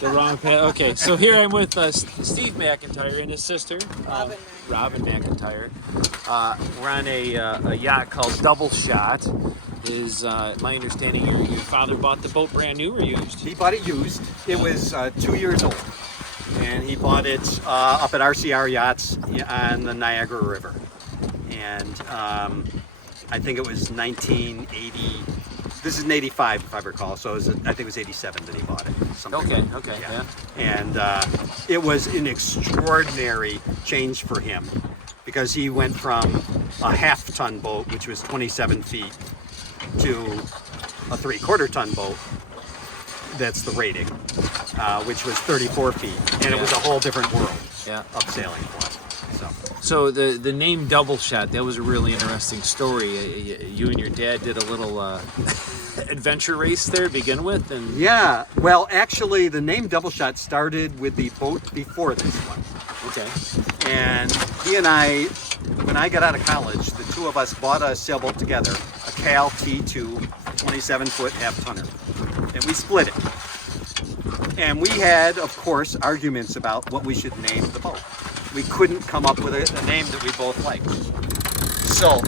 The wrong pet. Okay, so here I'm with Steve McIntyre and his sister, Robin McIntyre. We're on a yacht called Double Shot. Is my understanding your father bought the boat brand new or used? He bought it used. It was 2 years old, and he bought it up at RCR Yachts on the Niagara River. And I think it was 1980. This is in 85, if I recall. So I think it was 87 that he bought it. Okay, yeah. And it was an extraordinary change for him because he went from a half-ton boat, which was 27 feet, to a 3/4-ton boat. That's the rating, which was 34 feet, and it was a whole different world of sailing for him. So the name Double Shot, that was a really interesting story. You and your dad did a little adventure race there to begin with, and yeah. Well, actually, the name Double Shot started with the boat before this one. Okay. And he and I, when I got out of college, the two of us bought a sailboat together, a Cal T2, 27-foot half-tonner, and we split it. And we had, of course, arguments about what we should name the boat. We couldn't come up with a name that we both liked. So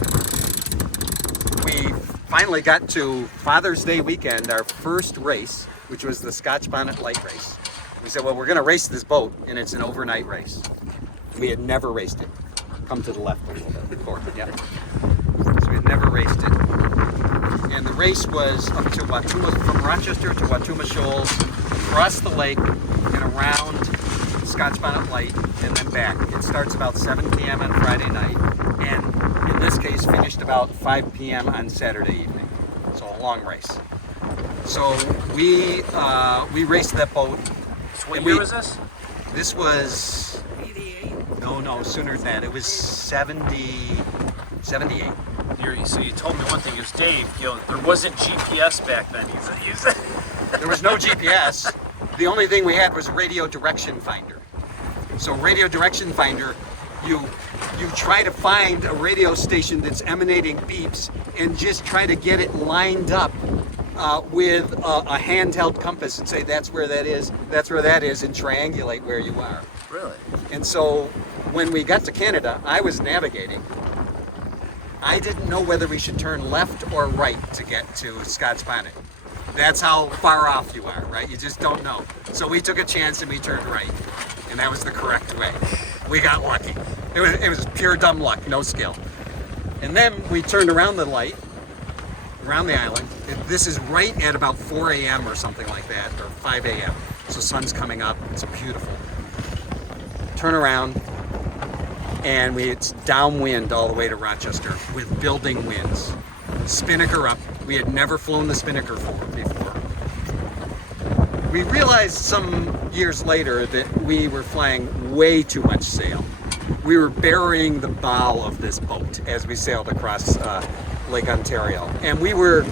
we finally got to Father's Day weekend, our first race, which was the Scotch Bonnet Light Race. We said, well, we're going to race this boat, and it's an overnight race. We had never raced it. Come to the left a little bit. Forward, yeah. So we had never raced it. And the race was up to Watuma, from Rochester to Watuma Shoals, across the lake, and around Scotch Bonnet Light, and then back. It starts about 7 p.m. on Friday night, and in this case finished about 5 p.m. on Saturday evening. So a long race. So we raced that boat. So what year was this? This was 88. No, sooner than that. It was 78. So you told me one thing. It was Dave. There wasn't GPS back then. You said. There was no GPS. The only thing we had was a radio direction finder. So radio direction finder, you try to find a radio station that's emanating beeps and just try to get it lined up with a handheld compass and say that's where that is, and triangulate where you are. Really? And so when we got to Canada, I was navigating. I didn't know whether we should turn left or right to get to Scotch Bonnet. That's how far off you are, right? You just don't know. So we took a chance and we turned right. And that was the correct way. We got lucky. It was pure dumb luck, no skill. And then we turned around the light, around the island. This is right at about 4 a.m. or something like that, or 5 a.m. So sun's coming up, it's beautiful. Turn around, and it's downwind all the way to Rochester with building winds. Spinnaker up. We had never flown the Spinnaker before. We realized some years later that we were flying way too much sail. We were burying the bow of this boat as we sailed across Lake Ontario, and we were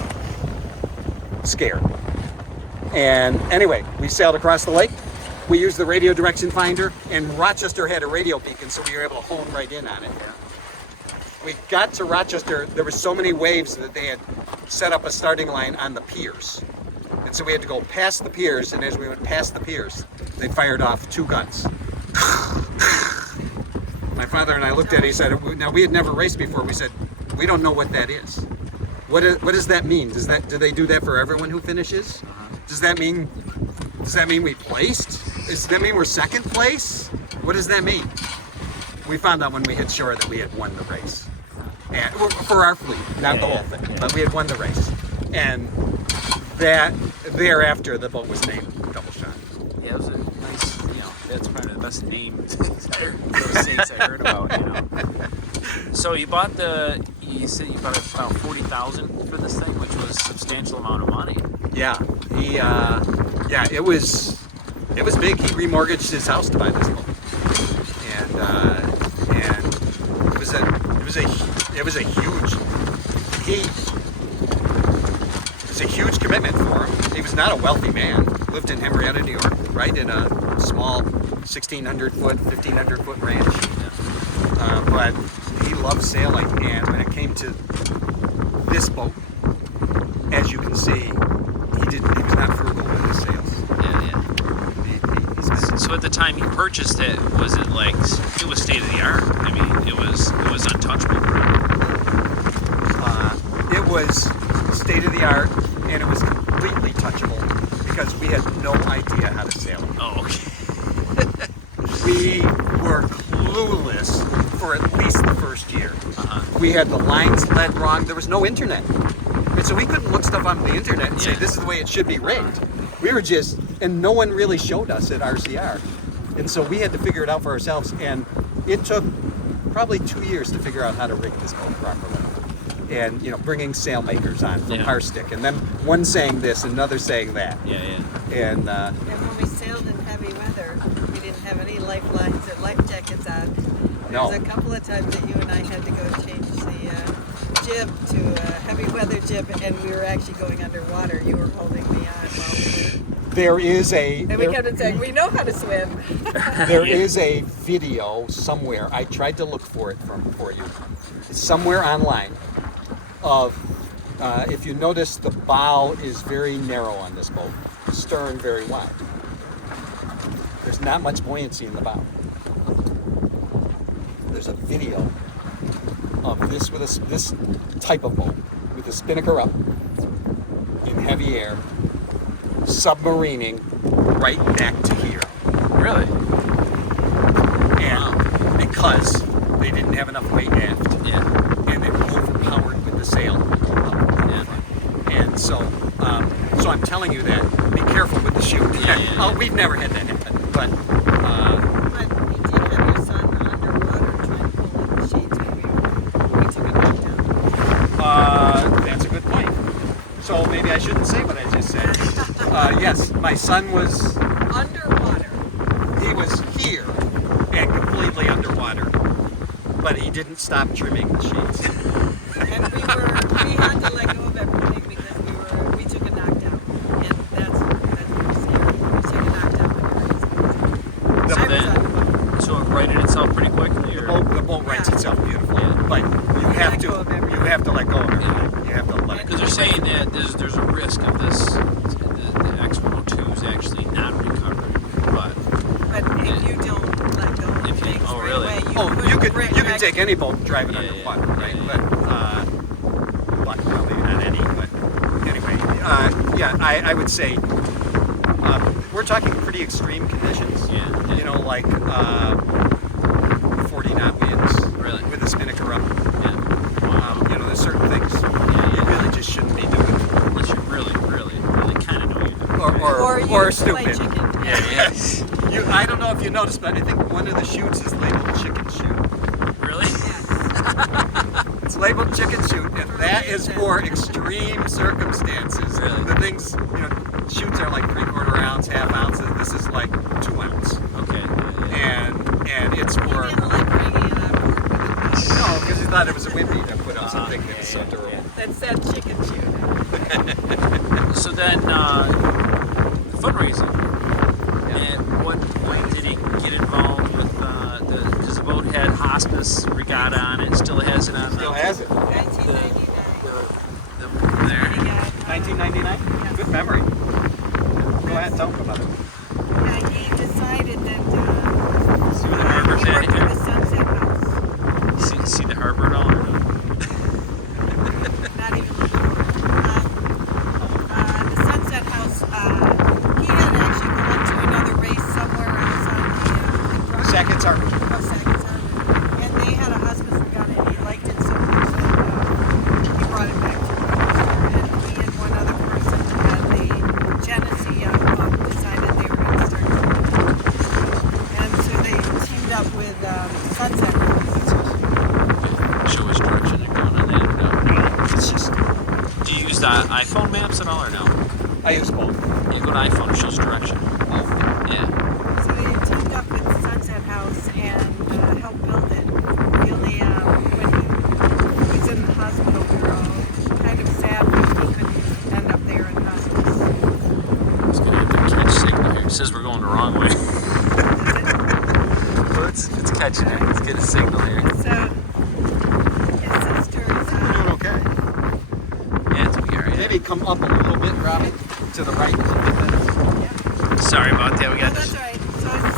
scared. And anyway, we sailed across the lake. We used the radio direction finder, and Rochester had a radio beacon, so we were able to hone right in on it. We got to Rochester, there were so many waves that they had set up a starting line on the piers. And so we had to go past the piers, and as we went past the piers, they fired off 2 guns. My father and I looked at it, he said, now we had never raced before, we said, we don't know what that is. What does that mean? Do they do that for everyone who finishes? Does that mean we placed? Does that mean we're second place? What does that mean? We found out when we hit shore that we had won the race. And for our fleet, not the whole thing, but we had won the race. And that thereafter the boat was named Double Shot. Yeah, it was a nice, that's probably the best name those things I heard about, So you said you bought about $40,000 for this thing, which was a substantial amount of money. Yeah, it was big. He remortgaged his house to buy this boat, and it was a huge commitment for him. He was not a wealthy man. Lived in Henrietta, New York, right in a small 1,600-foot, 1,500-foot ranch. But he loved sailing, and when it came to this boat, as you can see, he was not frugal with his sails. Yeah. So at the time he purchased it, was it like it was state of the art? I mean, it was untouchable. It was state of the art, and it was completely touchable because we had no idea how to sail it. Oh, okay. We were clueless for at least the first year. Uh-huh. We had the lines led wrong. There was no internet. And so we couldn't look stuff on the internet and say, this is the way it should be rigged. We were just, and no one really showed us at RCR. And so we had to figure it out for ourselves. And it took probably 2 years to figure out how to rig this boat properly. And, bringing sailmakers on from Harstick. And then one saying this, another saying that. Yeah. And when we sailed in heavy weather, we didn't have any lifelines or life jackets on. There was a couple of times that you and I had to go change the jib to a heavy weather jib, and we were actually going underwater. You were holding me on while we were. there is a... And we kept on saying, we know how to swim. There is a video somewhere. I tried to look for it for you. It's somewhere online of... if you notice, the bow is very narrow on this boat. The stern very wide. There's not much buoyancy in the bow. There's a video of this with this type of boat with the spinnaker up in heavy air, submarining right back to here. Really? And because they didn't have enough weight aft, and they were overpowered with the sail up. And so I'm telling you that be careful with the chute. Oh, we've never had that happen, but. But we did have your son underwater trying to pull in the shades when we took it down. That's a good point. So maybe I shouldn't say what I just said. Yes, my son was Underwater. he was here and completely underwater, but he didn't stop trimming the sheets. And we had to let go of everything because we took a knockdown. And that's scary. We took a knockdown when So it righted itself pretty quickly, or? The boat rights itself beautifully, but you have to let go of everything. You have to let it go. Because they're saying that there's a risk of this, the X-102 is actually not recovering, but if you don't let go of things you can take any boat and drive it underwater, right? But well, maybe not any, but anyway, I would say we're talking pretty extreme conditions. Like 40 knot winds, really, with a spinnaker up. There's certain things you Yeah. really just shouldn't be doing unless you really kind of know you're doing. or you stupid. play chicken. I don't know if you noticed, but I think one of the chutes is labeled chicken chute. Really? It's labeled chicken chute, and that is for extreme circumstances. Really? The things, chutes are like 3/4 ounce, half ounces. This is like 2 ounce. Okay. And it's for... You didn't like bringing it up. No, because he thought it was a whippy to put up something that's so durable. That's that chicken shoot. So then, fundraising. At what point did he get involved with because the boat had Hospice Regatta on it, still has it on Still has it. 1999. there. 1999? Good memory. Go ahead, tell them about it. Yeah, he decided that See where the harbor's he at worked at here? the Sunset House. See the harbor at all or no? Not even the Sunset House. He had actually gone to another race somewhere else on the Sackett's Harbor. Sackett's Harbor. And they had a Hospice Regatta, and he liked it so much that he brought it back to Rochester. And he and one other person at the Genesee decided they were going to start doing it. And so they teamed up with Sunset House. Show us direction and going on that or no? It's just. Do you use the iPhone maps at all or no? I use both. You go to iPhone, it shows direction. Yeah. So they teamed up with Sunset House and helped build it. Really, when he was in the hospital, we were all kind of sad that he couldn't end up there in hospice. It's going to have to catch signal here. It says we're going the wrong way. Well, it's catching it. Let's get a signal here. So his sister's Doing okay. Yeah, it's okay, right? Maybe come up a little bit, Robin, to the right a little bit better. Sorry about that. We got that's this. right. So his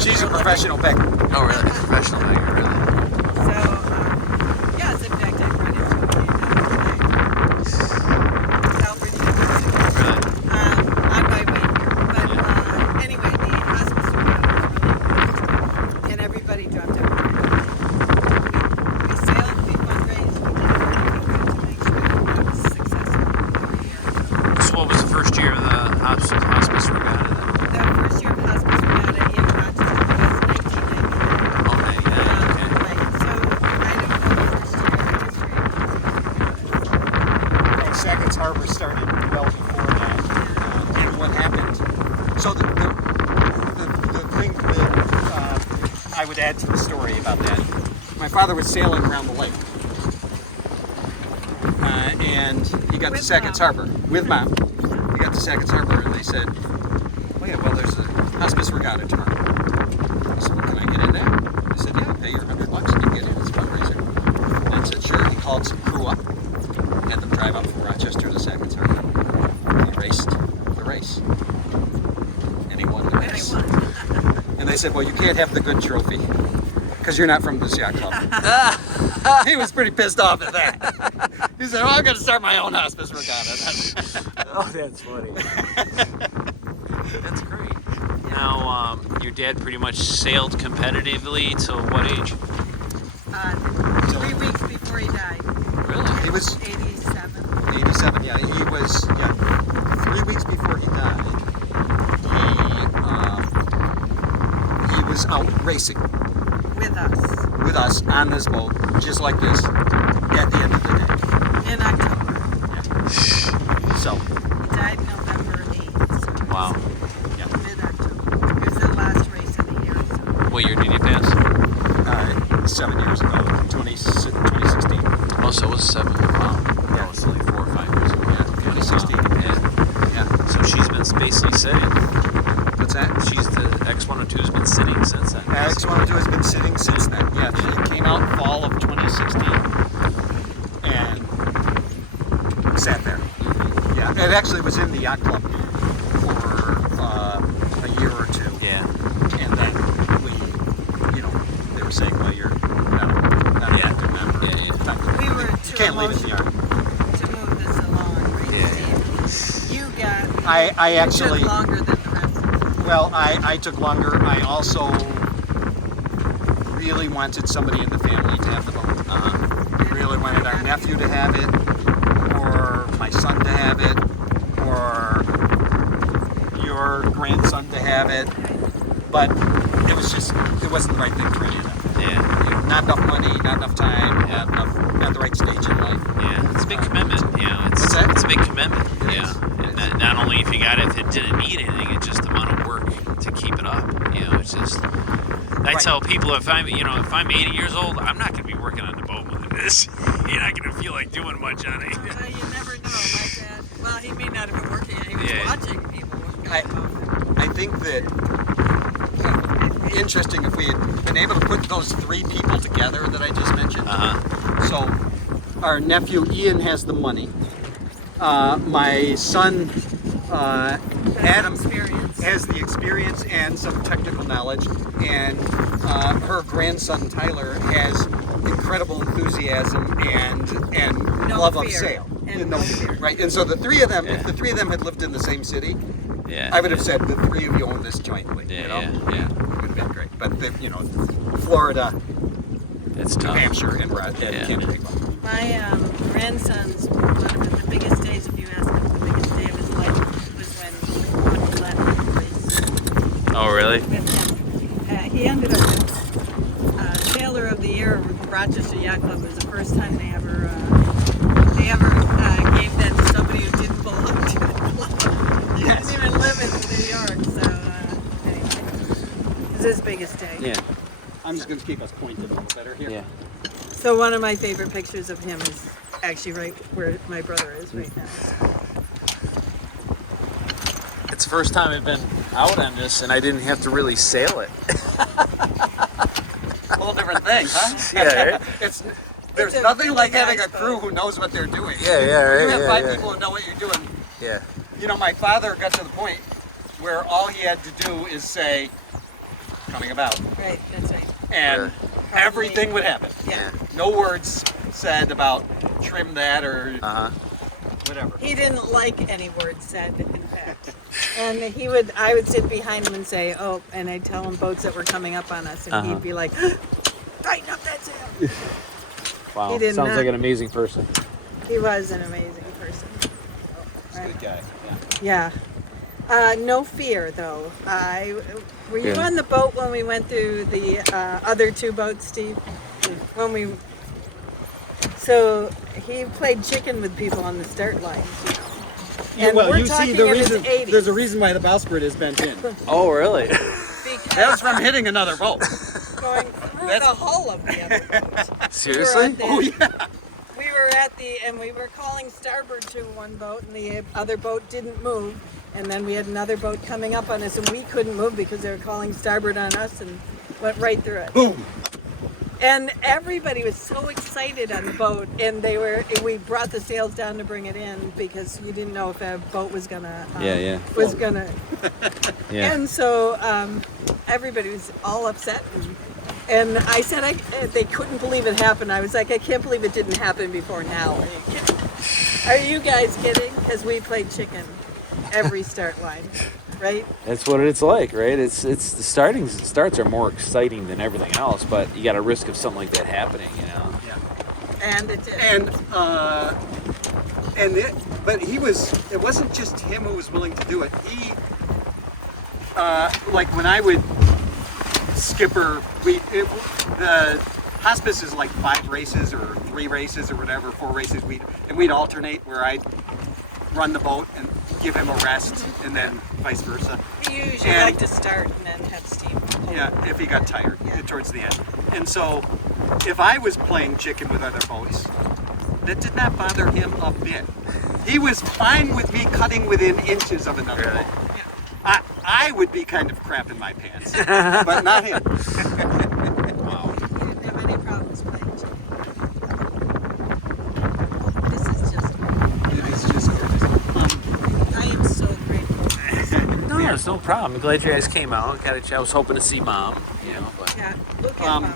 She's a professional beggar. Oh, really? Professional beggar, really? So, yes, in fact, I brought it to you. Albert, Really? on my way here. But anyway, the hospice regatta was really good. And everybody dropped everything. We sailed, we fundraised, we did everything to make sure that it was successful every year. So what was the first year of the Hospice Regatta then? The first year of hospice regatta in Rochester was 1999. Oh, right, yeah, okay. Right, so I don't know the first year in the history of hospice regatta. Sackett's Harbor started well before that. And what happened? So the thing that I would add to the story about that, my father was sailing around the lake. And he got to With Sackett's Mom. Harbor with Mom. He got to Sackett's Harbor and they said, oh yeah, well there's a Hospice Regatta tomorrow. I said, well, can I get in there? He said, yeah, pay your $100 and you can get in. It's a fundraiser. And I said, sure. He called some crew up, had them drive up from Rochester to Sackett's Harbor. He raced the race. And he won the And I race. won. And they said, well, you can't have the good trophy because you're not from this yacht club. He was pretty pissed off at that. He said, well, I'm going to start my own Hospice Regatta. Oh, that's funny. That's great. Now, your dad pretty much sailed competitively till what age? 3 weeks before he died, Really? He was 87. 87, yeah. He was, 3 weeks before he died, he was out racing With us with us on this boat, just like this, at the end of the day. in October. So, He died November 8th. So Wow. mid-October. It was the last race of the year. So. What year did you pass? 7 years ago, 2016. Oh, so it was 7. Wow. Yeah. Oh, it's only 4 or 5 years ago. Yeah, 2016. Yeah. So she's been basically sitting. What's that? She's the X-102's been sitting since then. X-102 has been sitting since then. Yeah, she came out fall of 2016 and sat there. Yeah, it actually was in the yacht club for a year or two. Yeah. And then they were saying, well, you're not an active member. Yeah. We were You too can't leave in the emotional yard. to move this along, right, Yeah. Steve? You got. I you actually- took longer than the rest of us. Well, I took longer. I also really wanted somebody in the family to have the boat. We really wanted our nephew to have it, or my son to have it, or your grandson to have it. But it wasn't the right thing for any of them. Yeah. Not enough money, not enough time, not the right stage in life. Yeah. It's a big commitment. What's that? It's a big commitment. It Yeah. is. And not only if you got it, if it didn't need anything, it's just the amount of work to keep it up. It's just. I tell people if I'm 80 years old, I'm not going to be working on the boat with this. You're not going to feel like doing much on it. Well, you never know. My dad, well, he may not have been working yet. He was Yeah. watching people go I- about it. I think that interesting if we had been able to put those 3 people together that I just mentioned. So our nephew Ian has the money. My son Adam Experience. has the experience and some technical knowledge, and her grandson Tyler has incredible enthusiasm and No love of fear. sail. And no fear. Right, and so the 3 of them, if the 3 of them had lived in the same city, Yeah. I would have said the 3 of you own this jointly. Yeah, you know? yeah. It would have been great. But Florida, It's New tough. Hampshire, and Yeah. Canada. My grandson's one of the biggest days, if you ask him, the biggest day of his life was when he let me race Oh, really? with him. He ended up Sailor of the Year with Rochester Yacht Club. It was the first time they ever gave that to somebody who didn't belong to the club. Yes. Didn't even live in New York. So anyway, it was his biggest day. Yeah. I'm just going to keep us pointed a little better here. Yeah. So one of my favorite pictures of him is actually right where my brother is right now. It's the first time I've been out on this, and I didn't have to really sail it. A little different thing, huh? Yeah, right? There's It's a nothing really like having a nice crew boat. who knows what they're doing. Yeah, right. You have 5 people who know what you're doing. Yeah. My father got to the point where all he had to do is say, come coming about. Right, that's right. And everything would happen. Yeah. No words said about trim that or whatever. He didn't like any words said, in fact. And I would sit behind him and say, oh, and I'd tell him boats that were coming up on us, and he'd be like, tighten up that sail. Wow, He did sounds not- like an amazing person. He was an amazing person. He's a good guy. Yeah. No fear, though. Were you Yeah. on the boat when we went through the other two boats, Steve? So he played chicken with people on the start line. And well, we're you see, talking the in his reason 80s. there's a reason why the bowsprit is bent in. Oh, really? Because That was from hitting another boat. going through the hull of the other boat. Seriously? Oh yeah. We were and we were calling starboard to one boat, and the other boat didn't move. And then we had another boat coming up on us, and we couldn't move because they were calling starboard on us, and went right through it. Boom. And everybody was so excited on the boat, and we brought the sails down to bring it in because you didn't know if a boat was gonna Yeah. And so everybody was all upset, and I said they couldn't believe it happened. I was like, I can't believe it didn't happen before now. Are you kidding? Are you guys kidding? Because we played chicken every start line, right? That's what it's like, right? It's the starts are more exciting than everything else, but you got a risk of something like that happening, you know. Yeah. And it did. But it wasn't just him who was willing to do it. He, like when I would skipper, the hospice is like 5 races or 3 races or whatever, 4 races. We'd alternate where I'd run the boat and give him a rest, and then vice versa. He usually liked to start and then have Steve. Yeah, if he got tired towards the end. And so, if I was playing chicken with other boats, that did not bother him a bit. He was fine with me cutting within inches of another boat. I would be kind of crapping my pants, but not him. Wow. He didn't have any problems playing chicken. This is just It is just gorgeous. I am so grateful. No, it's no problem. I'm glad you guys came out. I was hoping to see Mom, you know, but Yeah, look at Mom.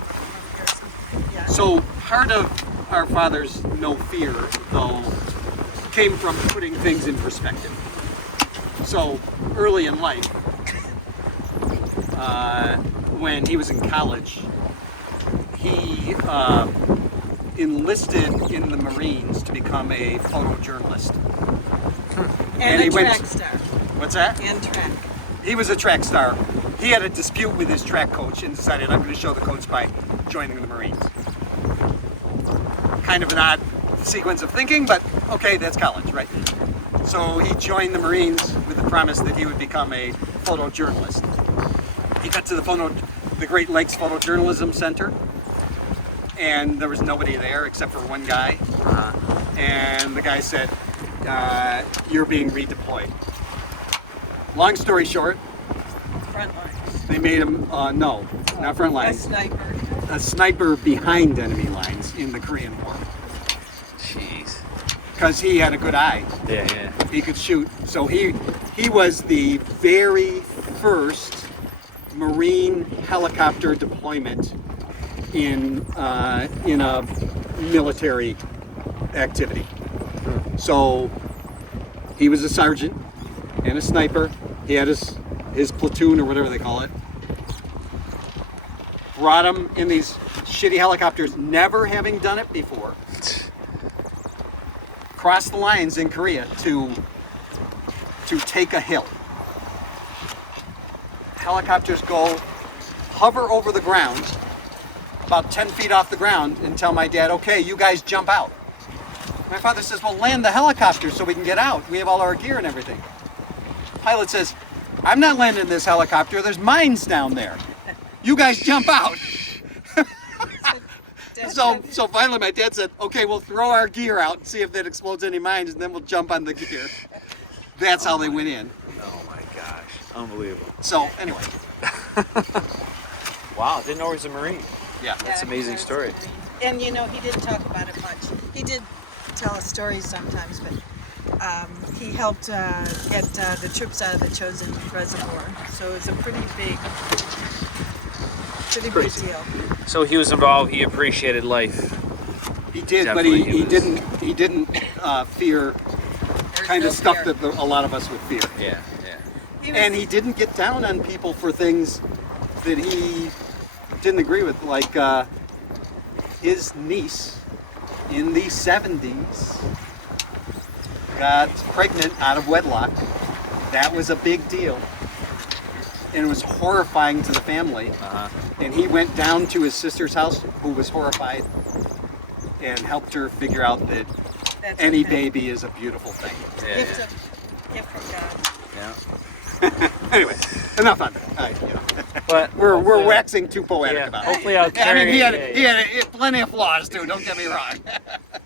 Yeah. So part of our father's no fear, though, came from putting things in perspective. So early in life, when he was in college, he enlisted in the Marines to become a photojournalist. And he a went- track star. What's that? And track. He was a track star. He had a dispute with his track coach and decided, I'm going to show the coach by joining the Marines. Kind of an odd sequence of thinking, but okay, that's college, right? So he joined the Marines with the promise that he would become a photojournalist. He got to the Great Lakes Photojournalism Center, and there was nobody there except for one guy. And the guy said, you're being redeployed. Long story short, Front lines. they made him, no, not front A lines, sniper. a sniper behind enemy lines in the Korean War. jeez. Because he had a good eye. Yeah. He could shoot. So he was the very first Marine helicopter deployment in a military activity. So he was a sergeant and a sniper. He had his platoon or whatever they call it. Brought him in these shitty helicopters, never having done it before. Crossed the lines in Korea to take a hill. Helicopters go, hover over the ground, about 10 feet off the ground, and tell my dad, okay, you guys jump out. My father says, well, land the helicopter so we can get out. We have all our gear and everything. Pilot says, I'm not landing this helicopter. There's mines down there. You guys jump out. So finally my dad said, okay, we'll throw our gear out and see if that explodes any mines, and then we'll jump on the gear. That's how they went in. Oh my gosh. Unbelievable. So anyway, Wow, didn't know he was a Marine. yeah. That's an amazing story. And he didn't talk about it much. He did tell us stories sometimes, but he helped get the troops out of the Chosin Reservoir. So it was a pretty big pretty big Crazy. deal. So he was involved. He appreciated life. He did, Definitely, but he he was- didn't fear There's kind no of stuff fear. that a lot of us would fear. Yeah. And he didn't get down on people for things that he didn't agree with, like his niece in the 70s got pregnant out of wedlock. That was a big deal. And it was horrifying to the family. Uh-huh. And he went down to his sister's house, who was horrified, and helped her figure out that That's any okay. baby is a beautiful thing. Yeah. Gift from God. Yeah. Anyway, enough on that. But We're hopefully- waxing too poetic Yeah, about it. hopefully I'll I carry. mean, he had plenty of flaws too. Don't get me wrong.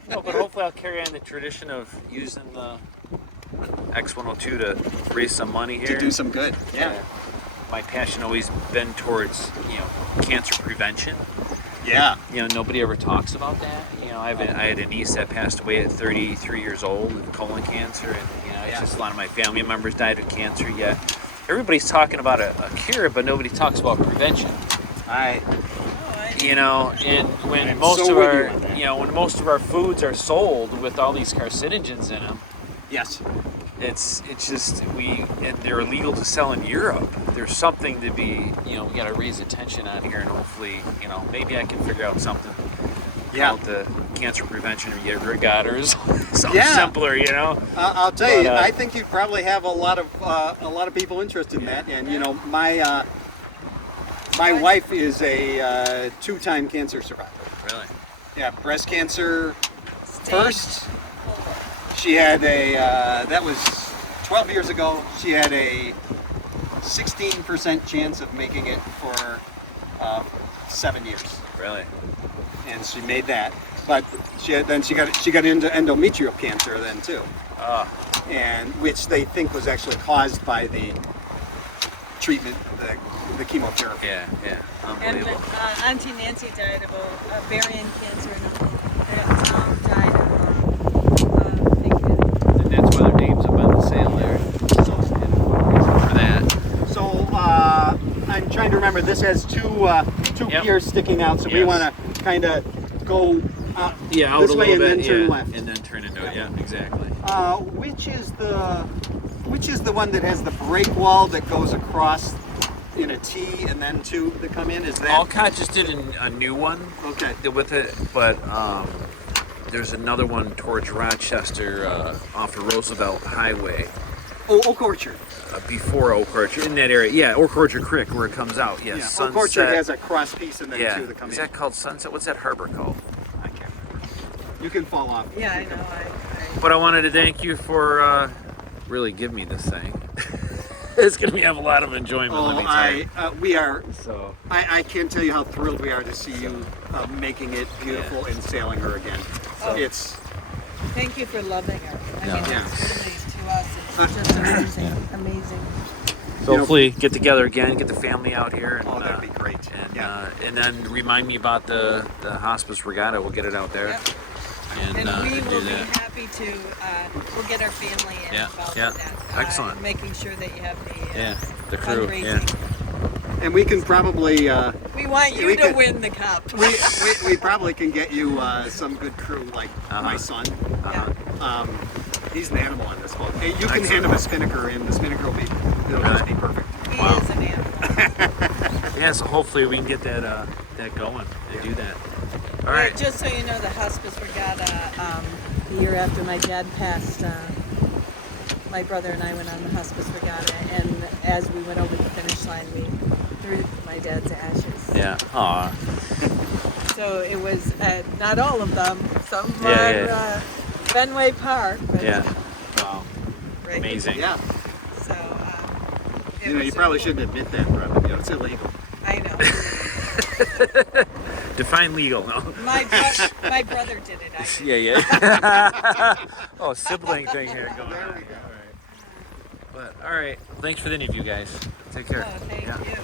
No, but hopefully I'll carry on the tradition of using the X-102 to raise some money here. To do some good. Yeah. My passion always been towards, cancer prevention. Yeah. Nobody ever talks about that. I had a niece that passed away at 33 years old with colon cancer, and it's just a lot of my family members died of cancer. Yet everybody's talking about a cure, but nobody talks about prevention. And when I'm most so of with our, you on that. when most of our foods are sold with all these carcinogens in them, Yes. it's just and they're illegal to sell in Europe. There's something to be, we got to raise attention on here, and hopefully, maybe I can figure out something. Yeah. Called the cancer prevention regatta or something Yeah. simpler, I'll tell you, But, I think you'd probably have a lot of people interested in that. And my wife is a 2-time cancer survivor. Really? Yeah, breast cancer Stage. first. She had that was 12 years ago. She had a 16% chance of making it for 7 years, Really? and she made that. But she got into endometrial cancer then too, and which they think was actually caused by the treatment, the chemotherapy. Yeah. And Unbelievable. Auntie Nancy died of ovarian cancer, and Tom died of pancreatic. And that's why their names up on the sale there. For that. So I'm trying to remember. This has two Yep. gears sticking out, so we Yes. want to kind of go Out this a way little and bit, then turn yeah, left. and then turn into it. Yeah, exactly. Which is the one that has the break wall that goes across in a T and then two that come in? Is that Alcott just did a new one okay? with it, but there's another one towards Rochester off of Roosevelt Highway. Oh, Oak Orchard. Before Oak Orchard, in that area. Yeah, Oak Orchard Creek where it comes out. Yes, Yeah, Sunset. Oak Orchard has a cross piece and then yeah. two that come Is in. that called Sunset? What's that harbor called? I can't remember. You can fall off. Yeah, I know. But I wanted to thank you for really giving me this thing. It's going to have a lot of enjoyment. let me tell you. We are. So I can't tell you how thrilled we are to see you making it beautiful and sailing her again. Oh. It's Thank you for loving her. I mean, Yeah. it's really, to us, it's just amazing. Amazing. So hopefully get together again, get the family out here. And, that'd be great. And then remind me about the Hospice Regatta. We'll get it out there. Yep. And, And we do will be that. happy to, we'll get our family involved yeah. in that. Excellent. Making sure that you have the, the crew. fundraising. And we can probably We want you We to could- win the cup. we probably can get you some good crew like my son. Yeah. He's an animal on this boat. Hey, you can Excellent. hand him a spinnaker and the spinnaker it'll just be perfect. He Wow. is an animal. Yeah, so hopefully we can get that going and do that. All right. Just so you know, the Hospice Regatta, the year after my dad passed, my brother and I went on the Hospice Regatta, and as we went over the finish line, we threw my dad's ashes. Yeah. Aw. So it was, not all of them, some Yeah, are Fenway Park. But Yeah. Wow. right. Amazing. Yeah. So, it You was probably a- shouldn't admit that, probably. It's illegal. I know. Define legal, no? My brother did it. I didn't. Yeah. Oh, sibling thing here going on. Yeah, all right. But all right. Thanks for the interview, guys. Take care. Oh, thank Yeah. you.